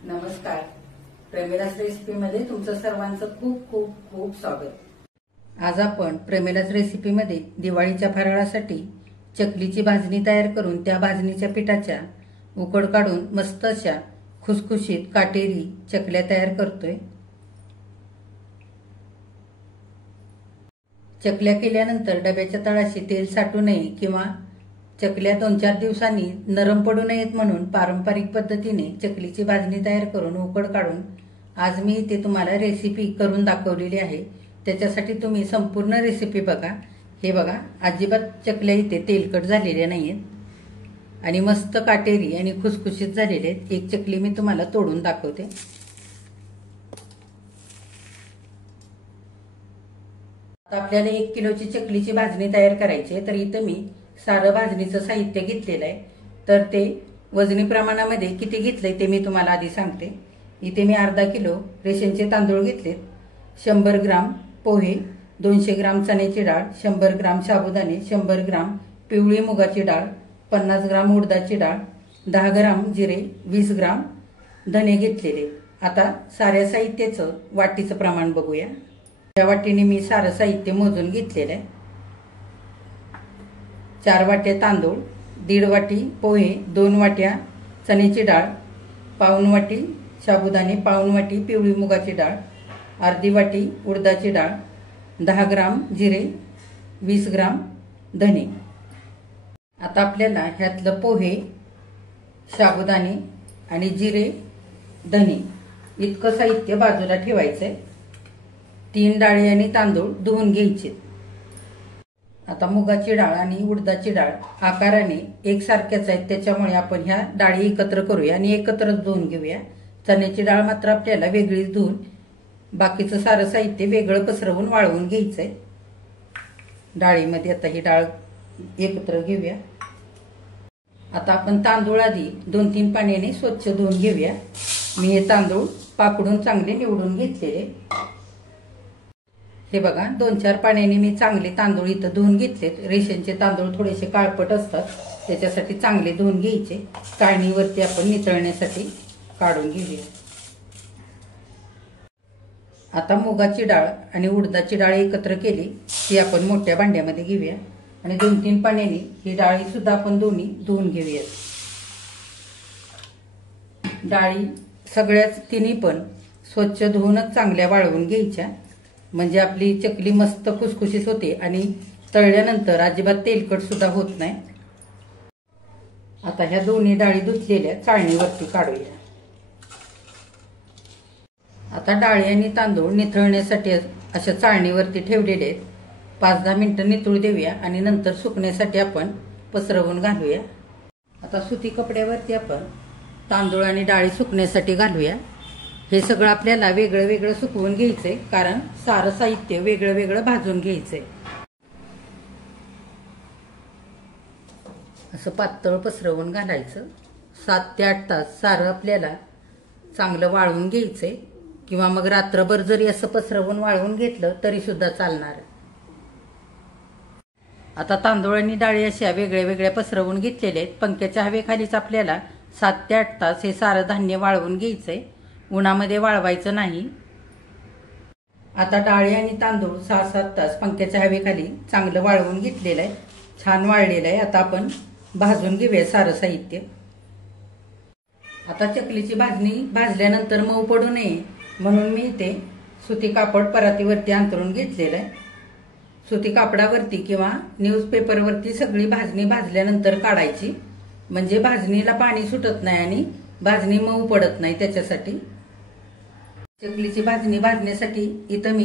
नमस्कार. प्रेमिलास रेसिपीमध्ये तुमचं सर्वांचं खूप खूप खूप स्वागत. आज आपण प्रेमिलास रेसिपीमध्ये दिवाळीच्या फराळासाठी चकलीची भाजणी तयार करून त्या भाजणीच्या पिठाच्या उकड काढून मस्त अशा खुसखुशीत काटेरी चकल्या तयार करतोय. चकल्या केल्यानंतर डब्याच्या तळाशी तेल साठू नये किंवा चकल्या 2-4 दिवसांनी नरम पडू नयेत म्हणून पारंपरिक पद्धतीने चकलीची भाजणी तयार करून उकड काढून आज मी इथे तुम्हाला रेसिपी करून दाखवलेली आहे. त्याच्यासाठी तुम्ही संपूर्ण रेसिपी बघा. हे बघा, अजिबात चकल्या इथे तेलकट झालेल्या नाहीयेत आणि मस्त काटेरी आणि खुसखुशीत झालेले आहेत. एक चकली मी तुम्हाला तोडून दाखवते. आता आपल्याला 1 किलोची चकलीची भाजणी तयार करायची आहे. तर इथं मी सारं भाजणीचं साहित्य घेतलेलं आहे. तर ते वजनी प्रमाणामध्ये किती घेतलंय ते मी तुम्हाला आधी सांगते. इथे मी अर्धा किलो रेशनचे तांदूळ घेतलेत, 100 ग्राम पोहे, 200 ग्राम चण्याची डाळ, 100 ग्राम साबुदाणे, 100 ग्राम पिवळी मुगाची डाळ, 50 ग्राम उडदाची डाळ, 10 ग्राम जिरे, 20 ग्राम धने घेतलेले. आता साऱ्या साहित्याचं वाटीचं प्रमाण बघूया. त्या वाटीने मी सारं साहित्य मोजून घेतलेलं आहे. 4 वाट्या तांदूळ, 1.5 वाटी पोहे, 2 वाट्या चण्याची डाळ, पाऊण वाटी साबुदाणे, पाऊण वाटी पिवळी मुगाची डाळ, अर्धी वाटी उडदाची डाळ, 10 ग्राम जिरे, 20 ग्राम धने. आता आपल्याला ह्यातलं पोहे, साबुदाणे आणि जिरे, धने इतकं साहित्य बाजूला ठेवायचंय. 3 डाळी आणि तांदूळ धुवून घ्यायचे. आता मुगाची डाळ आणि उडदाची डाळ आकाराने एकसारख्याच आहेत, त्याच्यामुळे आपण ह्या डाळी एकत्र करूया आणि एकत्रच धुवून घेऊया. चण्याची डाळ मात्र आपल्याला वेगळीच धुवून बाकीचं सारं साहित्य वेगळं पसरवून वाळवून घ्यायचंय. डाळीमध्ये आता ही डाळ एकत्र घेऊया. आता आपण तांदूळ आधी 2-3 पाण्याने स्वच्छ धुवून घेऊया. मी हे तांदूळ पाकडून चांगले निवडून घेतलेले. हे बघा, 2-4 पाण्याने मी चांगले तांदूळ इथं धुवून घेतलेत. रेशनचे तांदूळ थोडेसे काळपट असतात, त्याच्यासाठी चांगले धुवून घ्यायचे. चाळणीवरती आपण नितळण्यासाठी काढून घेऊया. आता मुगाची डाळ आणि उडदाची डाळ एकत्र केली ती आपण मोठ्या भांड्यामध्ये घेऊया आणि 2-3 पाण्याने ही डाळी सुद्धा आपण दोन्ही धुवून घेऊया. डाळी सगळ्याच तिन्ही पण स्वच्छ धुवूनच चांगल्या वाळवून घ्यायच्या, म्हणजे आपली चकली मस्त खुसखुशीत होते आणि तळल्यानंतर अजिबात तेलकट सुद्धा होत नाही. आता ह्या दोन्ही डाळी धुतलेल्या चाळणीवरती काढूया. आता डाळी आणि तांदूळ निथळण्यासाठी अशा चाळणीवरती ठेवलेले आहेत. 5-10 मिनिटं निथळू देऊया आणि नंतर सुकण्यासाठी आपण पसरवून घालूया. आता सुती कपड्यावरती आपण तांदूळ आणि डाळी सुकण्यासाठी घालूया. हे सगळं आपल्याला वेगळं वेगळं सुकवून घ्यायचंय, कारण सारं साहित्य वेगळं वेगळं भाजून घ्यायचंय. असं पातळ पसरवून घालायचं. 7 ते 8 तास सारं आपल्याला चांगलं वाळवून घ्यायचंय, किंवा मग रात्रभर जरी असं पसरवून वाळवून घेतलं तरी सुद्धा चालणार. आता तांदूळ आणि डाळी अशा वेगळ्या वेगळ्या पसरवून घेतलेल्या आहेत. पंख्याच्या हवेखालीच आपल्याला 7 ते 8 तास हे सारं धान्य वाळवून घ्यायचंय, उन्हामध्ये वाळवायचं नाही. आता डाळी आणि तांदूळ 6-7 तास पंख्याच्या हवेखाली चांगलं वाळवून घेतलेलं आहे, छान वाळलेलं आहे. आता आपण भाजून घेऊया सारं साहित्य. आता चकलीची भाजणी भाजल्यानंतर मऊ पडू नये म्हणून मी इथे सुती कापड परातीवरती अंथरून घेतलेलं आहे. सुती कापडावरती किंवा न्यूजपेपरवरती सगळी भाजणी भाजल्यानंतर काढायची, म्हणजे भाजणीला पाणी सुटत नाही आणि भाजणी मऊ पडत नाही. त्याच्यासाठी चकलीची भाजणी भाजण्यासाठी इथं मी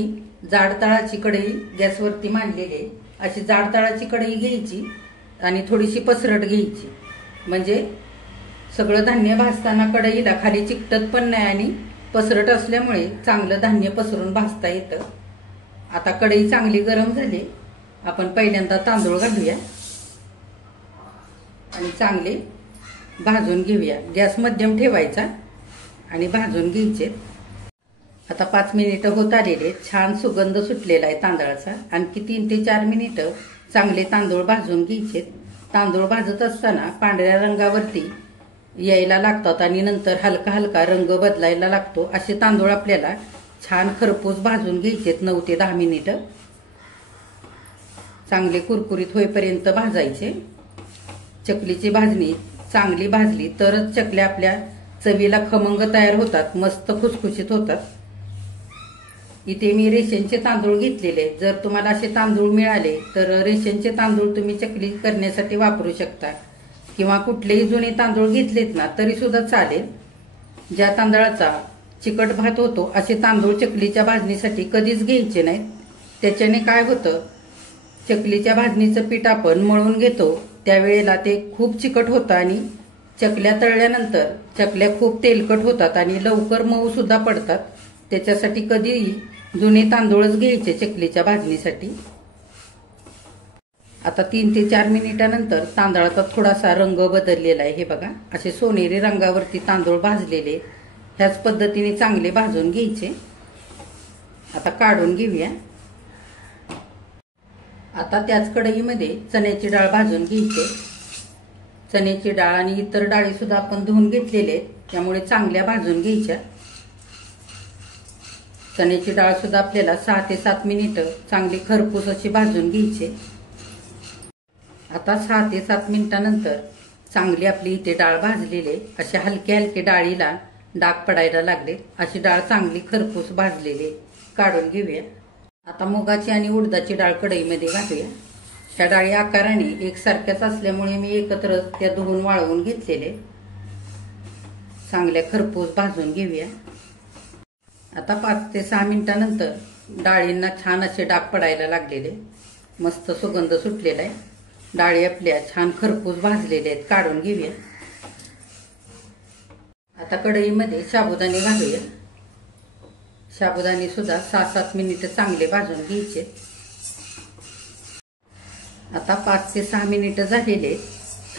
जाड तळाची कढई गॅसवरती मांडलेली आहे. अशी जाड तळाची कढई घ्यायची आणि थोडीशी पसरट घ्यायची, म्हणजे सगळं धान्य भाजताना कढईला खाली चिकटत पण नाही आणि पसरट असल्यामुळे चांगलं धान्य पसरून भाजता येतं. आता कढई चांगली गरम झाली. आपण पहिल्यांदा तांदूळ घालूया आणि चांगले भाजून घेऊया. गॅस मध्यम ठेवायचा आणि भाजून घ्यायचे. आता 5 मिनिटं होत आलेले, छान सुगंध सुटलेला आहे तांदळाचा. आणखी 3 ते 4 मिनिटं चांगले तांदूळ भाजून घ्यायचे. तांदूळ भाजत असताना पांढऱ्या रंगावरती यायला लागतात आणि नंतर हलका हलका रंग बदलायला लागतो असे तांदूळ आपल्याला छान खरपूस भाजून घ्यायचे 9 ते 10 मिनिटं. चांगले कुरकुरीत होईपर्यंत भाजायचे. चकलीची भाजणी चांगली भाजली तरच चकल्या आपल्या चवीला खमंग तयार होतात, मस्त खुसखुशीत होतात. इथे मी रेशनचे तांदूळ घेतलेले. जर तुम्हाला असे तांदूळ मिळाले तर रेशनचे तांदूळ तुम्ही चकली करण्यासाठी वापरू शकता किंवा कुठलेही जुने तांदूळ घेतलेत ना तरी सुद्धा चालेल. ज्या तांदळाचा चिकट भात होतो असे तांदूळ चकलीच्या भाजणीसाठी कधीच घ्यायचे नाहीत. त्याच्याने काय होतं, चकलीच्या भाजणीचं पीठ आपण मळून घेतो त्यावेळेला ते खूप चिकट होतं आणि चकल्या तळल्यानंतर चकल्या खूप तेलकट होतात आणि लवकर मऊ सुद्धा पडतात. त्याच्यासाठी कधीही जुने तांदूळच घ्यायचे चकलीच्या भाजणीसाठी. आता 3 ते 4 मिनिटानंतर तांदळाचा थोडासा रंग बदललेला आहे. हे बघा, असे सोनेरी रंगावरती तांदूळ भाजलेले. ह्याच पद्धतीने चांगले भाजून घ्यायचे. आता काढून घेऊया. आता त्याच कढईमध्ये चण्याची डाळ भाजून घ्यायची. चण्याची डाळ आणि इतर डाळी सुद्धा आपण धुवून घेतलेले आहेत, त्यामुळे चांगल्या भाजून घ्यायच्या. चण्याची डाळ सुद्धा आपल्याला 6 ते 7 मिनिटं चांगली खरपूस अशी भाजून घ्यायची. आता 6 ते 7 मिनिटानंतर चांगली आपली इथे डाळ भाजलेली. अशा हलके हलके डाळीला डाग पडायला लागले. अशी डाळ चांगली खरपूस भाजलेली काढून घेऊया. आता मुगाची आणि उडदाची डाळ कढईमध्ये घालूया. ह्या डाळी आकाराने एकसारख्याच असल्यामुळे मी एकत्र त्या धुवून वाळवून घेतलेले. चांगल्या खरपूस भाजून घेऊया. आता 5 ते 6 मिनिटानंतर डाळींना छान असे डाग पडायला लागलेले. मस्त सुगंध सुटलेला आहे. डाळी आपल्या छान खरपूस भाजलेल्या आहेत, काढून घेऊया. आता कढईमध्ये साबुदाणे घालूया. साबुदाणे सुद्धा 6-7 मिनिटं चांगले भाजून घ्यायचे. आता 5 ते 6 मिनिटं झालेले.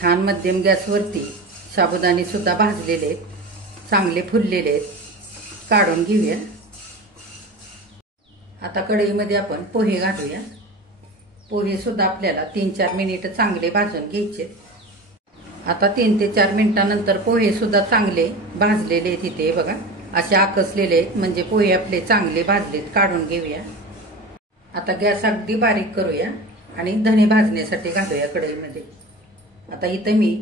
छान मध्यम गॅसवरती साबुदाणे सुद्धा भाजलेले आहेत, चांगले फुललेले आहेत, काढून घेऊया. आता कढईमध्ये आपण पोहे घालूया. पोहे सुद्धा आपल्याला 3-4 मिनिटं चांगले भाजून घ्यायचे. आता 3 ते 4 मिनिटानंतर पोहे सुद्धा चांगले भाजलेले आहेत. इथे बघा, असे आकसलेले आहेत, म्हणजे पोहे आपले चांगले भाजलेत, काढून घेऊया. आता गॅस अगदी बारीक करूया आणि धणे भाजण्यासाठी घालूया कढईमध्ये. आता इथं मी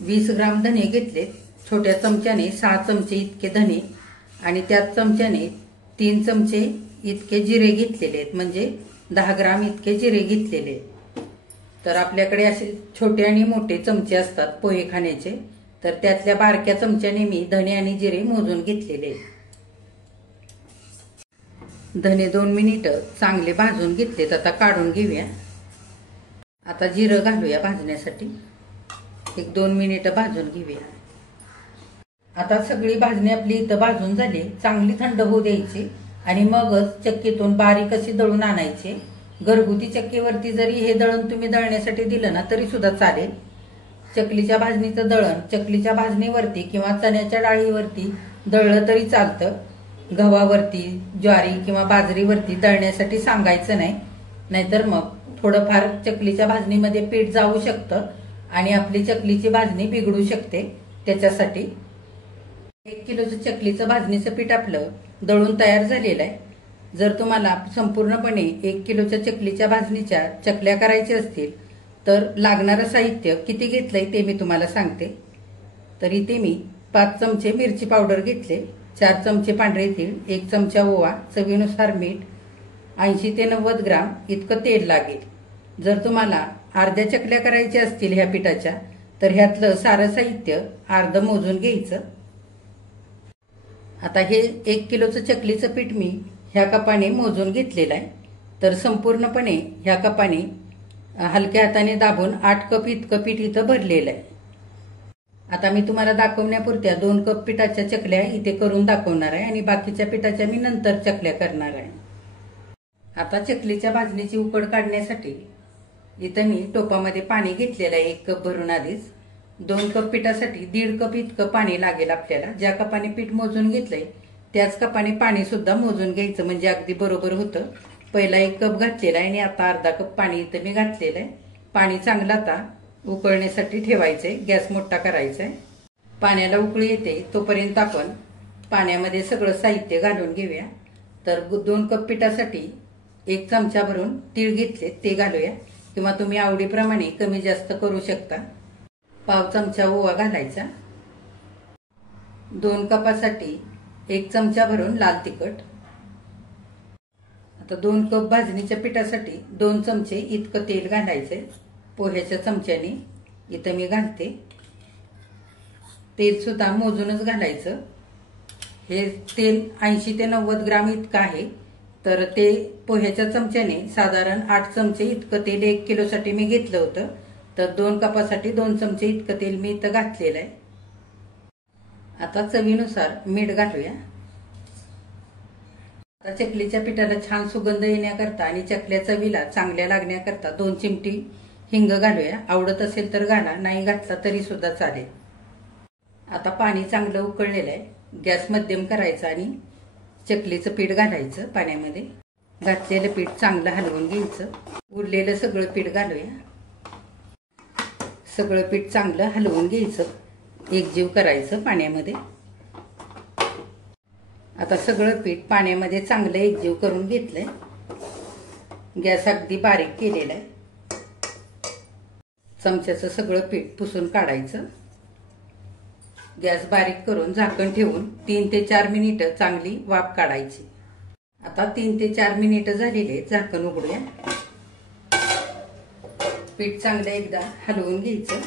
20 ग्राम धणे घेतलेत. छोट्या चमच्याने 6 चमचे इतके धणे आणि त्याच चमच्याने 3 चमचे इतके जिरे घेतलेले आहेत, म्हणजे 10 ग्राम इतके जिरे घेतलेले. तर आपल्याकडे असे छोटे आणि मोठे चमचे असतात पोहे खाण्याचे, तर त्यातल्या बारक्या चमच्याने मी धणे आणि जिरे मोजून घेतलेले. धणे 2 मिनिटं चांगले भाजून घेतलेत. आता काढून घेऊया. आता जिरं घालूया भाजण्यासाठी. 1-2 मिनिटं भाजून घेऊया. आता सगळी भाजणी आपली इथं भाजून झाली. चांगली थंड होऊ द्यायची आणि मगच चक्कीतून बारीक अशी दळून आणायची. घरगुती चक्कीवरती जरी हे दळण तुम्ही दळण्यासाठी दिलं ना तरी सुद्धा चालेल. चकलीच्या भाजणीचं दळण चकलीच्या भाजणीवरती किंवा चण्याच्या डाळीवरती दळलं तरी चालतं. गव्हावरती, ज्वारी किंवा बाजरीवरती दळण्यासाठी सांगायचं नाही, नाहीतर मग थोडंफार चकलीच्या भाजणीमध्ये पीठ जाऊ शकतं आणि आपली चकलीची भाजणी बिघडू शकते. त्याच्यासाठी 1 किलोचं चकलीचं भाजणीचं पीठ आपलं दळून तयार झालेलं आहे. जर तुम्हाला संपूर्णपणे 1 किलोच्या चकलीच्या भाजणीच्या चकल्या करायच्या असतील तर लागणारं साहित्य किती घेतलंय ते मी तुम्हाला सांगते. तर इथे मी 5 चमचे मिरची पावडर घेतले, 4 चमचे पांढरे तीळ, 1 चमचा ओवा, चवीनुसार मीठ, 80 ते 90 ग्राम इतकं तेल लागेल. जर तुम्हाला अर्ध्या चकल्या करायच्या असतील ह्या पिठाच्या तर ह्यातलं सारं साहित्य अर्ध मोजून घ्यायचं. आता हे 1 किलोचं चकलीचं पीठ मी ह्या कपाने मोजून घेतलेलं आहे. तर संपूर्णपणे ह्या कपाने हलक्या हाताने दाबून 8 कप इतकं पीठ इथं भरलेलं आहे. आता मी तुम्हाला दाखवण्यापुरत्या 2 कप पिठाच्या चकल्या इथे करून दाखवणार आहे आणि बाकीच्या पिठाच्या मी नंतर चकल्या करणार आहे. आता चकलीच्या भाजणीची उकड काढण्यासाठी इथं मी टोपामध्ये पाणी घेतलेलं आहे 1 कप भरून. आधीच 2 कप पिठासाठी 1.5 कप इतकं पाणी लागेल आपल्याला. ज्या कपाने पीठ मोजून घेतलंय त्याच कपाने पाणी सुद्धा मोजून घ्यायचं, म्हणजे अगदी बरोबर होतं. पहिला 1 कप घातलेला आहे आणि आता अर्धा कप पाणी इथं मी घातलेलं आहे. पाणी चांगलं आता उकळण्यासाठी ठेवायचंय. गॅस मोठा करायचा आहे. पाण्याला उकळी येते तोपर्यंत आपण पाण्यामध्ये सगळं साहित्य घालून घेऊया। तर 2 कप पिठासाठी 1 चमचा भरून तीळ घेतले ते घालूया, किंवा तुम्ही आवडीप्रमाणे कमी जास्त करू शकता। पाव चमचा ओवा घालायचा। 2 कपासाठी 1 चमचा भरून लाल तिखट। आता 2 कप भाजणीच्या पिठासाठी 2 चमचे इतकं तेल घालायचे। पोह्याच्या चमच्याने इथं मी घालते। तेल सुद्धा मोजूनच घालायचं। हे तेल 80 ते 90 ग्राम इतकं आहे, तर ते पोह्याच्या चमच्याने साधारण 8 चमचे इतकं तेल 1 किलोसाठी मी घेतलं होतं। तर 2 कपासाठी 2 चमचे इतकं तेल मी इथं घातलेलं आहे। आता चवीनुसार मीठ घालूया। आता चकलीच्या पिठाला छान सुगंध येण्याकरता आणि चकल्या चवीला चांगल्या लागण्याकरता 2 चिमटी हिंग घालूया। आवडत असेल तर घाला, नाही घातला तरी सुद्धा चालेल। आता पाणी चांगलं उकळलेलं आहे। गॅस मध्यम करायचा आणि चकलीचं पीठ घालायचं। पाण्यामध्ये घातलेलं पीठ चांगलं हलवून घ्यायचं। उरलेलं सगळं पीठ घालूया। सगळं पीठ चांगलं हलवून घ्यायचं, एकजीव करायचं पाण्यामध्ये। आता सगळं पीठ पाण्यामध्ये चांगलं एकजीव करून घेतलंय। गॅस अगदी बारीक केलेला आहे। चमच्याचं सगळं पीठ पुसून काढायचं। गॅस बारीक करून झाकण ठेवून 3 ते 4 मिनिटं चांगली वाफ काढायची। आता 3 ते 4 मिनिटं झालेले, झाकण उघडूया। पीठ चांगलं एकदा हलवून घ्यायचं।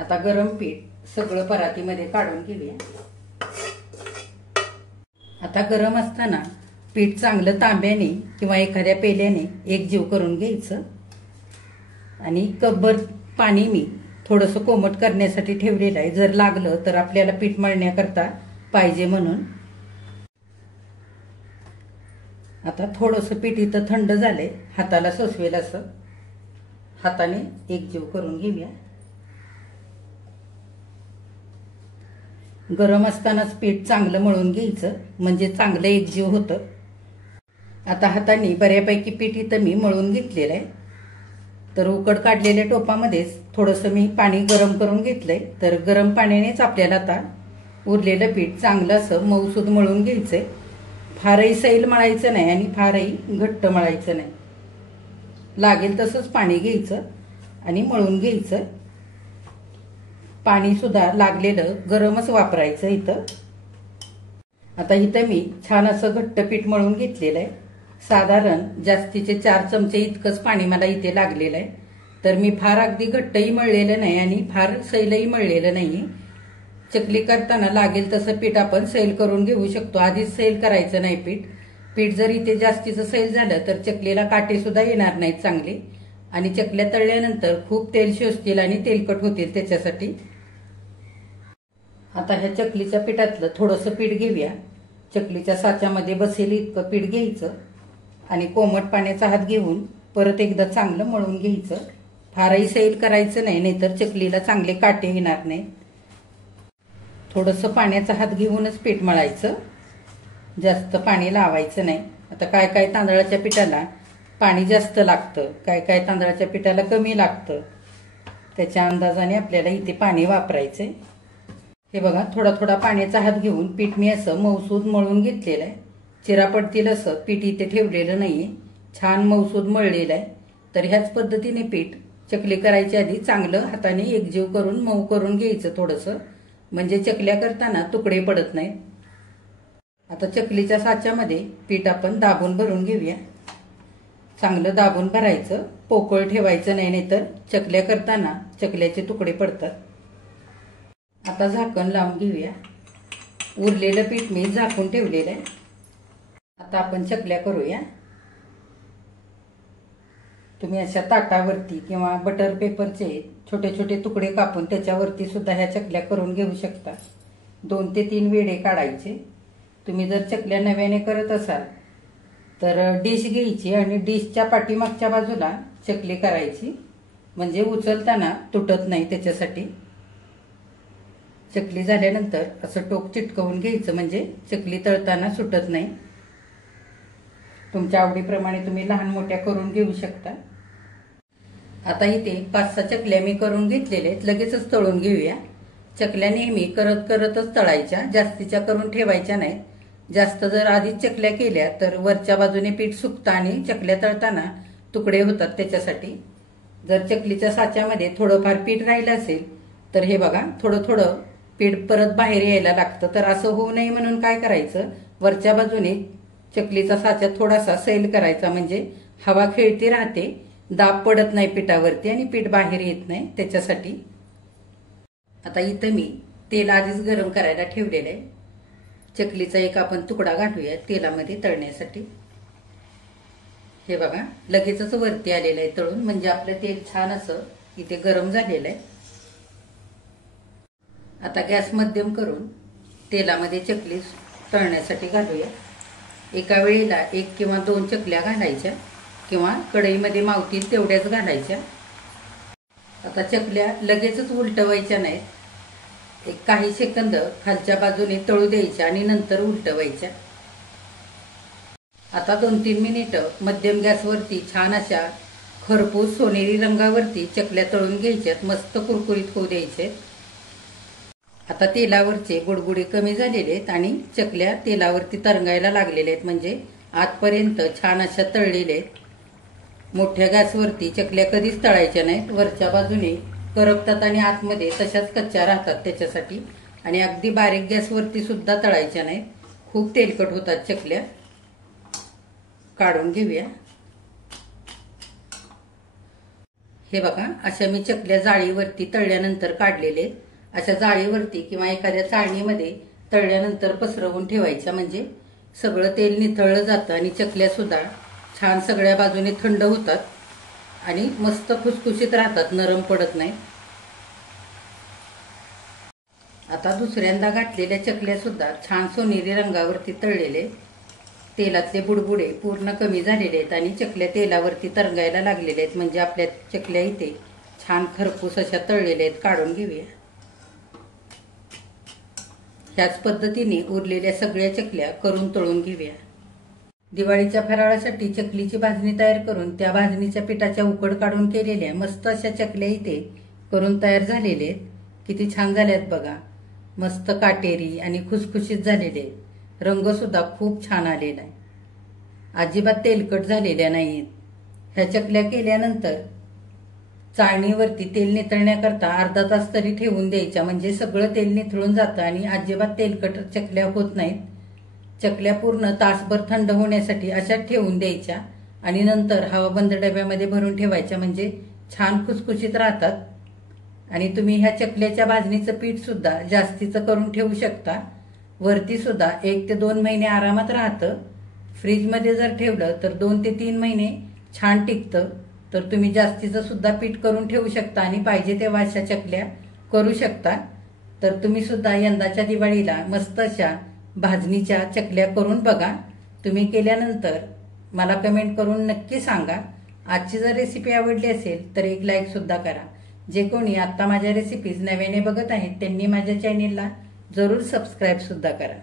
आता गरम पीठ सगळं परातीमध्ये काढून घेऊया। आता गरम असताना पीठ चांगलं तांब्याने किंवा एखाद्या पेल्याने एकजीव करून घ्यायचं आणि कपभर पाणी मी थोडंसं कोमट करण्यासाठी ठेवलेलं आहे, जर लागलं तर आपल्याला पीठ मळण्याकरता पाहिजे म्हणून। आता थोडंसं पीठ इथं थंड झालंय, हाताला सोसवेल असं हाताने एकजीव करून घेऊया। गरम असतानाच पीठ चांगलं मळून घ्यायचं, म्हणजे चांगलं एकजीव होतं। आता हाताने बऱ्यापैकी पीठ इथं मी मळून घेतलेलं आहे। तर उकड काढलेल्या टोपामध्येच थोडंसं मी पाणी गरम करून घेतलंय। तर गरम पाण्यानेच आपल्याला आता उरलेलं पीठ चांगलं असं मऊसूद मळून घ्यायचंय। फारही सैल मळायचं नाही आणि फारही घट्ट मळायचं नाही। लागेल तसंच पाणी घ्यायचं आणि मळून घ्यायचं। पाणी सुद्धा लागलेलं गरमच वापरायचं इथं। आता इथं मी छान असं घट्ट पीठ मळून घेतलेलं आहे। साधारण जास्तीचे 4 चमचे इतकंच पाणी मला इथे लागलेलं आहे। तर मी फार अगदी घट्टही मळलेलं नाही आणि फार सैलही मळलेलं नाही। चकली करताना लागेल तसं पीठ आपण सैल करून घेऊ शकतो, आधीच सैल करायचं नाही पीठ। पीठ जर इथे जास्तीचं सैल झालं तर चकलीला काटे सुद्धा येणार नाहीत चांगले, आणि चकल्या तळल्यानंतर खूप तेल शोषतील आणि तेलकट होतील त्याच्यासाठी। आता ह्या चकलीच्या पिठातलं थोडंसं पीठ घेऊया। चकलीच्या साच्यामध्ये बसेल इतकं पीठ घ्यायचं आणि कोमट पाण्याचा हात घेऊन परत एकदा चांगलं मळून घ्यायचं। फारही सैल करायचं नाही, नाहीतर चकलीला चांगले काटे येणार नाही। थोडंसं पाण्याचा हात घेऊनच पीठ मळायचं, जास्त पाणी लावायचं नाही। आता काय काय तांदळाच्या पिठाला पाणी जास्त लागतं, काय काय तांदळाच्या पिठाला कमी लागतं, त्याच्या अंदाजाने आपल्याला इथे पाणी वापरायचंय। हे बघा, थोडा थोडा पाण्याचा हात घेऊन पीठ मी असं मऊसूद मळून घेतलेलं आहे। चिरा पडतील असं पीठ इथे ठेवलेलं नाहीये, छान मऊसूद मळलेलं आहे। तर ह्याच पद्धतीने पीठ चकली करायच्या आधी चांगलं हाताने एकजीव करून मऊ करून घ्यायचं थोडंसं, म्हणजे चकल्या करताना तुकडे पडत नाहीत। आता चकलीच्या साच्यामध्ये पीठ आपण दाबून भरून घेऊया। चांगलं दाबून भरायचं, पोकळ ठेवायचं नाही, नाहीतर चकल्या करताना चकल्याचे तुकडे पडतात। आता झाकण लावून घेऊया। उरलेलं पीठ मी झाकून ठेवलेलं आहे। आता आपण चकल्या करूया। तुम्ही अशा ताटावरती किंवा बटर पेपरचे छोटे छोटे तुकडे कापून त्याच्यावरती सुद्धा ह्या चकल्या करून घेऊ शकता। 2 ते 3 वेढे काढायचे। तुम्ही जर चकल्या नव्याने करत असाल तर डिश घ्यायची आणि डिशच्या पाठीमागच्या बाजूला चकली करायची, म्हणजे उचलताना तुटत नाही त्याच्यासाठी। चकली झाल्यानंतर असं टोक चिटकवून घ्यायचं, म्हणजे चकली तळताना सुटत नाही। तुमच्या आवडीप्रमाणे तुम्ही लहान मोठ्या करून घेऊ शकता। आता इथे 5-6 चकल्या मी करून घेतलेल्या आहेत, लगेचच तळून घेऊया। चकल्या नेहमी करत करतच तळायच्या, जास्तीच्या करून ठेवायच्या नाहीत। जास्त जर आधीच चकल्या केल्या तर वरच्या बाजूने पीठ सुकतं आणि चकल्या तळताना तुकडे होतात। त्याच्यासाठी जर चकलीच्या साच्यामध्ये थोडंफार पीठ राहिलं असेल तर हे बघा थोडं थोडं पीठ परत बाहेर यायला लागतं। तर असं होऊ नये म्हणून काय करायचं, वरच्या बाजूने चकलीचा साचा थोडासा सैल करायचा, म्हणजे हवा खेळती राहते, दाब पडत नाही पिठावरती आणि पीठ बाहेर येत नाही त्याच्यासाठी। आता इथं मी तेल आधीच गरम करायला ठेवलेलं आहे। चकलीचा एक आपण तुकडा घालूया तेलामध्ये तळण्यासाठी। हे बघा लगेचच वरती आलेलं आहे तळून, म्हणजे आपलं तेल छान असं इथे गरम झालेलं आहे। आता गॅस मध्यम करून तेलामध्ये चकली तळण्यासाठी घालूया। एका वेळेला 1 किंवा 2 चकल्या घालायच्या किंवा कढईमध्ये मावतील तेवढ्याच घालायच्या। आता चकल्या लगेचच उलटवायच्या नाहीत, एक काही सेकंद खालच्या बाजूने तळू द्यायच्या आणि नंतर उलटवायच्या। आता 2-3 मिनिटं मध्यम गॅसवरती छान अशा खरपूस सोनेरी रंगावरती चकल्या तळून घ्यायच्यात, मस्त कुरकुरीत होऊ द्यायचे। आता तेलावरचे बुडबुडे कमी झालेले आहेत आणि चकल्या तेलावरती तरंगायला लागलेल्या आहेत, म्हणजे आतपर्यंत छान अशा तळलेल्या आहेत। मोठ्या गॅसवरती चकल्या कधीच तळायच्या नाहीत, वरच्या बाजूने करपतात आणि आतमध्ये तशाच कच्च्या राहतात त्याच्यासाठी। आणि अगदी बारीक गॅसवरती सुद्धा तळायच्या नाहीत, खूप तेलकट होतात चकल्या। काढून घेऊया। हे बघा अशा मी चकल्या जाळीवरती तळल्यानंतर काढलेले आहेत। अशा जाळीवरती किंवा एखाद्या चाळणीमध्ये तळल्यानंतर पसरवून ठेवायच्या, म्हणजे सगळं तेल निथळलं जातं आणि चकल्या सुद्धा छान सगळ्या बाजूने थंड होतात आणि मस्त खुसखुशीत राहतात, नरम पडत नाही। आता दुसऱ्यांदा घातलेल्या चकल्या सुद्धा छान सोनेरी रंगावरती तळलेले, तेलातले बुडबुडे पूर्ण कमी झालेले आहेत आणि चकल्या तेलावरती तरंगायला लागलेल्या आहेत, म्हणजे आपल्या चकल्या इथे छान खरपूस अशा तळलेल्या आहेत। काढून घेऊया। ह्याच पद्धतीने उरलेल्या सगळ्या चकल्या करून तळून घेऊया। दिवाळीच्या फराळासाठी चकलीची भाजणी तयार करून त्या भाजणीच्या पिठाच्या उकड काढून केलेल्या मस्त अशा चकल्या इथे करून तयार झालेल्या आहेत। किती छान झाल्यात बघा, मस्त काटेरी आणि खुसखुशीत झालेले आहेत। रंग सुद्धा खूप छान आलेला आहे, अजिबात तेलकट झालेल्या नाहीत। ह्या चकल्या केल्यानंतर चाळणीवरती तेल निथळण्याकरता अर्धा तास तरी ठेवून द्यायच्या, म्हणजे सगळं तेल निथळून जातं आणि अजिबात तेलकट चकल्या होत नाहीत। चकल्या पूर्ण तासभर थंड होण्यासाठी अशाच ठेवून द्यायच्या आणि नंतर हवाबंद डब्यामध्ये भरून ठेवायच्या, म्हणजे छान खुसखुशीत राहतात। आणि तुम्ही ह्या चकल्याच्या भाजणीचं पीठ सुद्धा जास्तीचं करून ठेवू शकता, वरती सुद्धा 1 ते 2 महिने आरामात राहतं। फ्रीजमध्ये जर ठेवलं तर 2 ते 3 महिने छान टिकतं। तर तुम्ही जास्तीचं सुद्धा पीठ करून ठेवू शकता आणि पाहिजे तेव्हा अशा चकल्या करू शकता। तर तुम्ही सुद्धा यंदाच्या दिवाळीला मस्त अशा भाजणीच्या चकल्या करून बघा। तुम्ही केल्यानंतर मला कमेंट करून नक्की सांगा। आजची जर रेसिपी आवडली असेल तर एक लाईक सुद्धा करा। जे कोणी आता माझ्या रेसिपीज नव्याने बघत आहेत त्यांनी माझ्या चॅनेलला जरूर सबस्क्राईब सुद्धा करा।